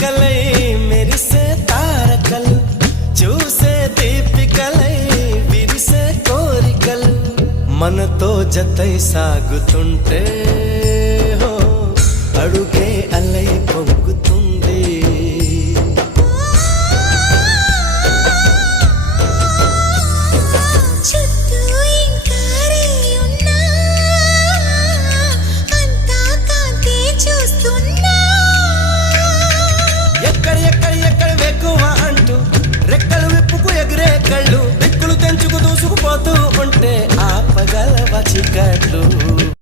చిలుకలై మెరిసే తారకలు చూసే దీపికలై విరిసే కోరికలు మనతో జతై సాగుతుంటే హో అడుగే అలై పొంగుతుంటే